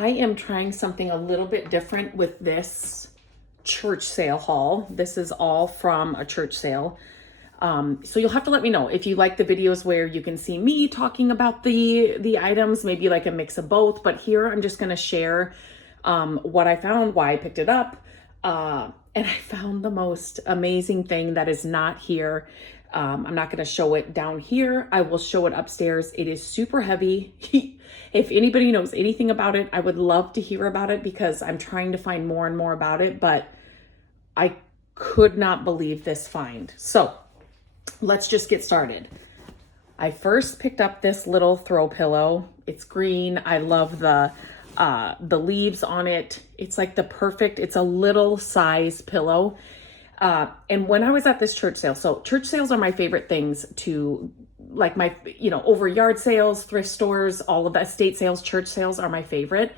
I am trying something a little bit different with this church sale haul. This is all from a church sale. So you'll have to let me know if you like the videos where you can see me talking about the items, maybe like a mix of both. But here I'm just going to share what I found, why I picked it up. And I found the most amazing thing that is not here. I'm not going to show it down here. I will show it upstairs. It is super heavy. If anybody knows anything about it, I would love to hear about it because I'm trying to find more and more about it, but I could not believe this find. So let's just get started. I first picked up this little throw pillow. It's green. I love the leaves on it. It's like the perfect, it's a little size pillow. And when I was at this church sale, so church sales are my favorite things to like my, over yard sales, thrift stores, all of that, estate sales, church sales are my favorite,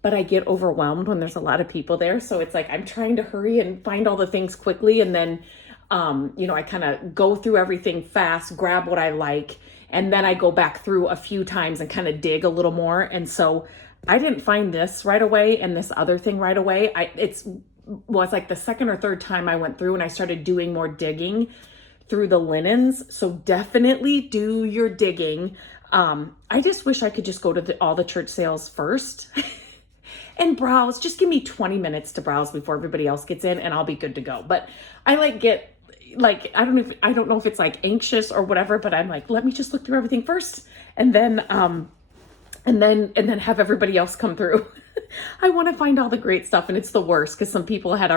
but I get overwhelmed when there's a lot of people there. So it's like, I'm trying to hurry and find all the things quickly. And then, I kind of go through everything fast, grab what I like, and then I go back through a few times and kind of dig a little more. And so I didn't find this right away and this other thing right away. It's like the second or third time I went through and I started doing more digging through the linens. So definitely do your digging. I just wish I could just go to all the church sales first and browse. Just give me 20 minutes to browse before everybody else gets in and I'll be good to go. But I I don't know if it's like anxious or whatever, but I'm like, let me just look through everything first and then have everybody else come through. I want to find all the great stuff, and it's the worst because some people had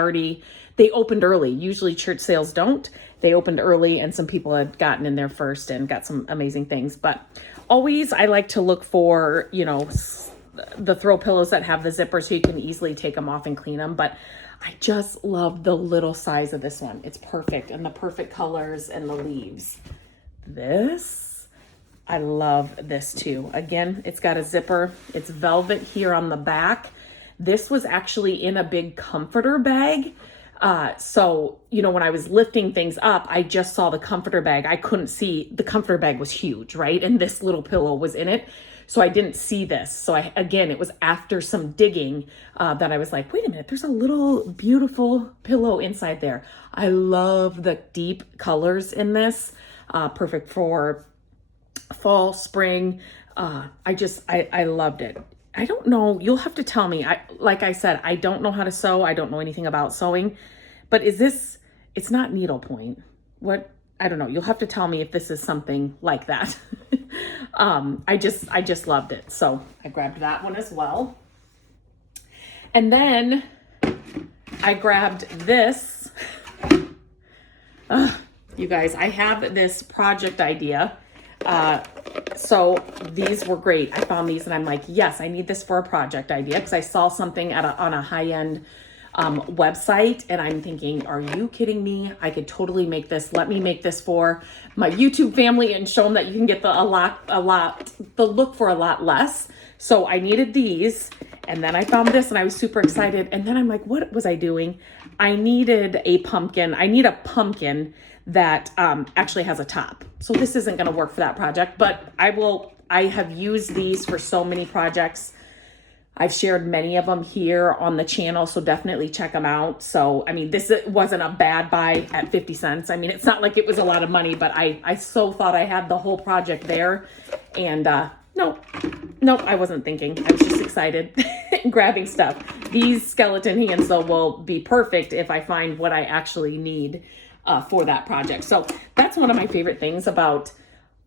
they opened early. Usually church sales don't. They opened early and some people had gotten in there first and got some amazing things. But always I like to look for, the throw pillows that have the zipper so you can easily take them off and clean them. But I just love the little size of this one. It's perfect, and the perfect colors and the leaves. I love this too. Again, it's got a zipper. It's velvet here on the back. This was actually in a big comforter bag. So, when I was lifting things up, I just saw the comforter bag. I couldn't see, the comforter bag was huge, right? And this little pillow was in it. So I didn't see this. So it was after some digging that I was like, wait a minute, there's a little beautiful pillow inside there. I love the deep colors in this. Perfect for fall, spring. I loved it. I don't know. You'll have to tell me. Like I said, I don't know how to sew. I don't know anything about sewing, but it's not needlepoint. I don't know. You'll have to tell me if this is something like that. I just loved it. So I grabbed that one as well. And then I grabbed this. You guys, I have this project idea. So these were great. I found these and I'm like, yes, I need this for a project idea because I saw something on a high-end website and I'm thinking, are you kidding me? I could totally make this. Let me make this for my YouTube family and show them that you can get the look for a lot less. So I needed these and then I found this and I was super excited. And then I'm like, what was I doing? I needed a pumpkin. I need a pumpkin that actually has a top. So this isn't going to work for that project, but I have used these for so many projects. I've shared many of them here on the channel, so definitely check them out. So, this wasn't a bad buy at 50 cents. It's not like it was a lot of money, but I so thought I had the whole project there. And nope, I wasn't thinking. I was just excited and grabbing stuff. These skeleton hand sew will be perfect if I find what I actually need for that project. So that's one of my favorite things about,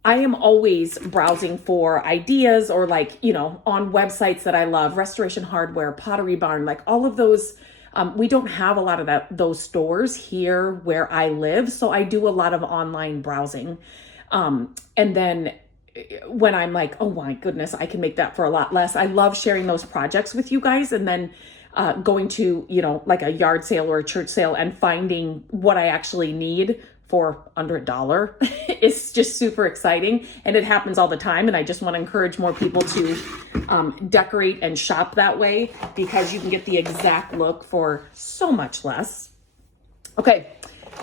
I am always browsing for ideas or on websites that I love, Restoration Hardware, Pottery Barn, all of those. We don't have a lot of those stores here where I live. So I do a lot of online browsing. And then when I'm like, oh my goodness, I can make that for a lot less. I love sharing those projects with you guys. And then going to, a yard sale or a church sale and finding what I actually need for under $1 is just super exciting. And it happens all the time. And I just want to encourage more people to decorate and shop that way because you can get the exact look for so much less. Okay,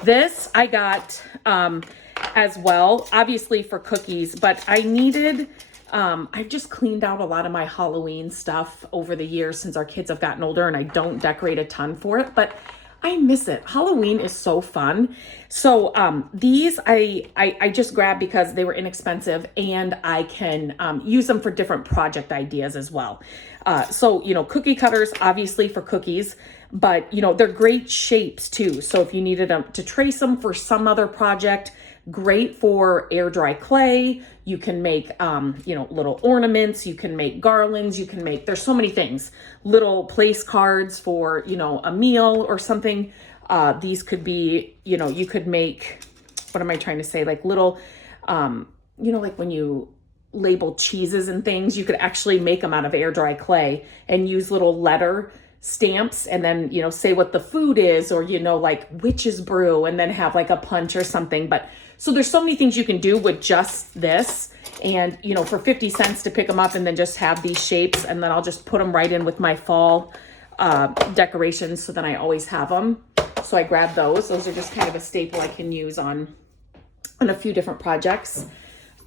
this I got as well, obviously for cookies, but I needed I've just cleaned out a lot of my Halloween stuff over the years since our kids have gotten older, and I don't decorate a ton for it, but I miss it. Halloween is so fun. So these I just grabbed because they were inexpensive, and I can use them for different project ideas as well. So, you know, cookie cutters, obviously for cookies, but, you know, they're great shapes too. So if you needed them to trace them for some other project, great for air dry clay. You can make, you know, little ornaments. You can make garlands. You can make, there's so many things. Little place cards for, you know, a meal or something. These could be, you know, you could make, what am I trying to say? Like little, you know, like when you label cheeses and things, you could actually make them out of air dry clay and use little letter stamps, and then, you know, say what the food is, or, you know, like witch's brew, and then have like a punch or something. But so there's so many things you can do with just this, and, you know, for 50 cents to pick them up and then just have these shapes, and then I'll just put them right in with my fall decorations, so then I always have them. So I grabbed those. Those are just kind of a staple I can use on a few different projects.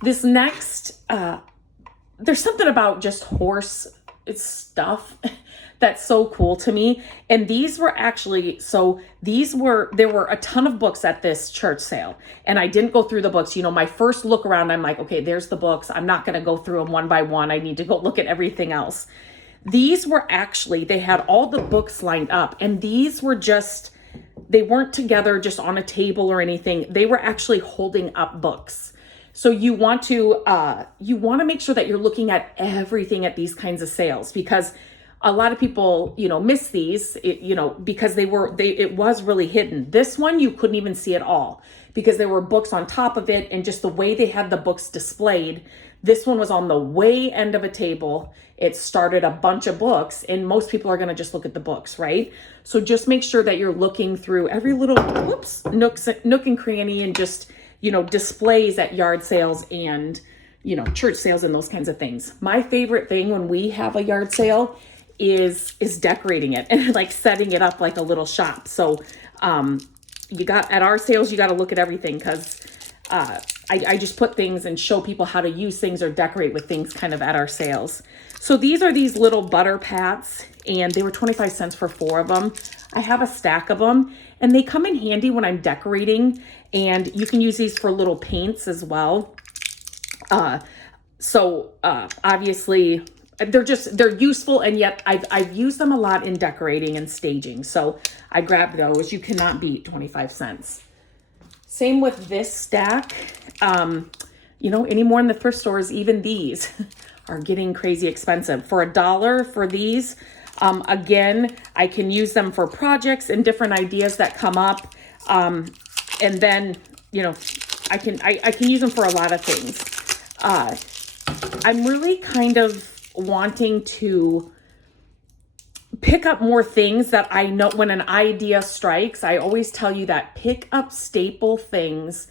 This next, there's something about just horse stuff that's so cool to me. And these were actually, there were a ton of books at this church sale, and I didn't go through the books. You know, my first look around, I'm like, okay, there's the books. I'm not going to go through them one by one. I need to go look at everything else. These were actually, they had all the books lined up, and these were just, they weren't together just on a table or anything. They were actually holding up books. So you want to make sure that you're looking at everything at these kinds of sales, because a lot of people, you know, miss these, you know, because it was really hidden. This one, you couldn't even see at all because there were books on top of it, and just the way they had the books displayed. This one was on the way end of a table. It started a bunch of books, and most people are going to just look at the books, right? So just make sure that you're looking through every little, nook and cranny, and just, you know, displays at yard sales and, you know, church sales and those kinds of things. My favorite thing when we have a yard sale is decorating it and like setting it up like a little shop. So at our sales, you got to look at everything, because I just put things and show people how to use things or decorate with things kind of at our sales. So these are these little butter pats, and they were 25 cents for 4 of them. I have a stack of them, and they come in handy when I'm decorating, and you can use these for little paints as well. Obviously they're useful, and yet I've used them a lot in decorating and staging. So I grabbed those. You cannot beat 25 cents. Same with this stack. You know, anymore in the thrift stores, even these are getting crazy expensive. For $1 for these, again, I can use them for projects and different ideas that come up. And then, you know, I can use them for a lot of things. I'm really kind of wanting to pick up more things that I know when an idea strikes. I always tell you that pick up staple things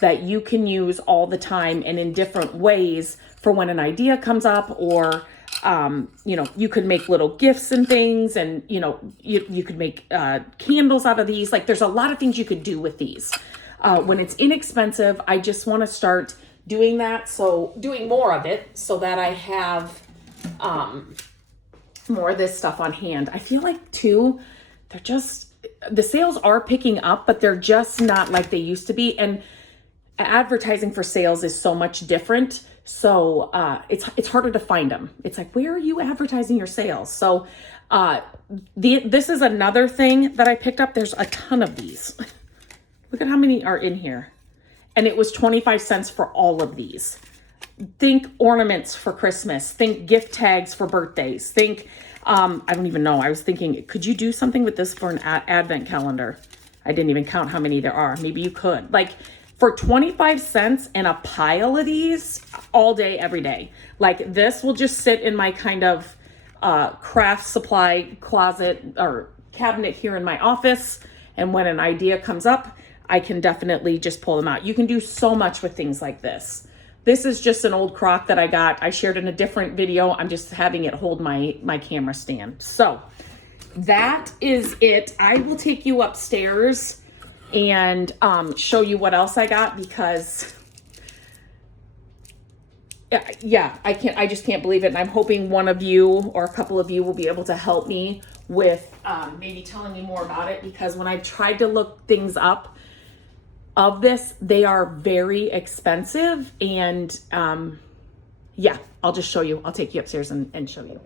that you can use all the time and in different ways for when an idea comes up, or, you know, you could make little gifts and things, and, you know, you could make candles out of these. Like, there's a lot of things you could do with these. When it's inexpensive, I just want to start doing that. So doing more of it so that I have more of this stuff on hand. I feel like too, the sales are picking up, but they're just not like they used to be. And advertising for sales is so much different. So it's harder to find them. It's like, where are you advertising your sales? So this is another thing that I picked up. There's a ton of these. Look at how many are in here. And it was 25 cents for all of these. Think ornaments for Christmas. Think gift tags for birthdays. Think, I don't even know. I was thinking, could you do something with this for an advent calendar? I didn't even count how many there are. Maybe you could. Like, for 25 cents and a pile of these all day, every day. Like, this will just sit in my kind of craft supply closet or cabinet here in my office. And when an idea comes up, I can definitely just pull them out. You can do so much with things like this. This is just an old crock that I got. I shared in a different video. I'm just having it hold my camera stand. So that is it. I will take you upstairs and show you what else I got, because Yeah, I just can't believe it. And I'm hoping one of you or a couple of you will be able to help me with maybe telling me more about it, because when I tried to look things up of this, they are very expensive. And yeah, I'll just show you. I'll take you upstairs and show you.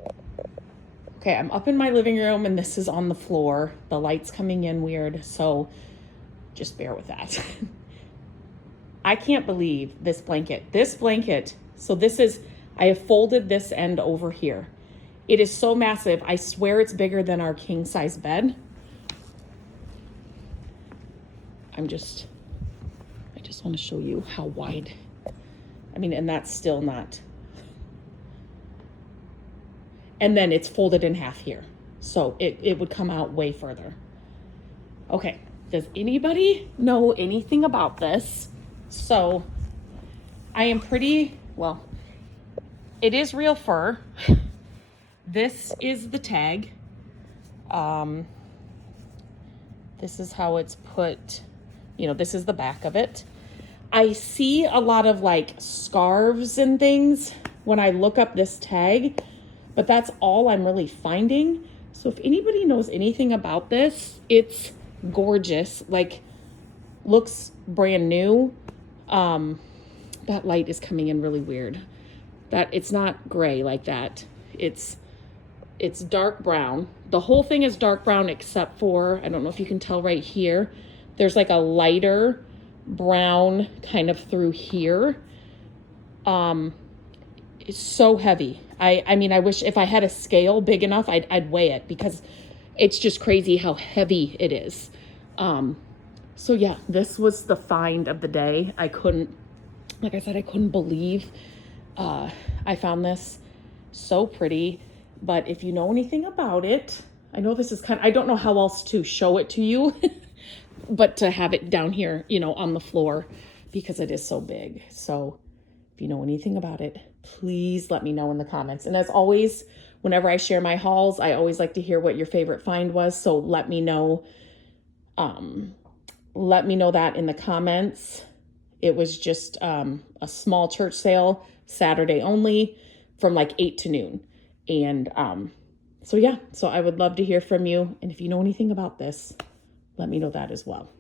Okay, I'm up in my living room and this is on the floor. The light's coming in weird, so just bear with that. I can't believe this blanket. This blanket, so this is, I have folded this end over here. It is so massive. I swear it's bigger than our king size bed. I just want to show you how wide. I mean, and that's still not. And then it's folded in half here. So it would come out way further. Okay, does anybody know anything about this? So I am pretty, well, it is real fur. This is the tag. This is how it's put, you know, this is the back of it. I see a lot of like scarves and things when I look up this tag, but that's all I'm really finding. So if anybody knows anything about this, it's gorgeous, like looks brand new. That light is coming in really weird. That it's not gray like that. It's dark brown. The whole thing is dark brown except for, I don't know if you can tell right here, there's like a lighter brown kind of through here. It's so heavy. I mean, I wish if I had a scale big enough, I'd weigh it, because it's just crazy how heavy it is. So yeah, this was the find of the day. I couldn't, like I said, I couldn't believe I found this. So pretty. But if you know anything about it, I know this is kind of, I don't know how else to show it to you, but to have it down here, you know, on the floor, because it is so big. So if you know anything about it, please let me know in the comments. And as always, whenever I share my hauls, I always like to hear what your favorite find was. So let me know. Let me know that in the comments. It was just a small church sale, Saturday only, from like 8 to noon. And so yeah, so I would love to hear from you. And if you know anything about this, let me know that as well.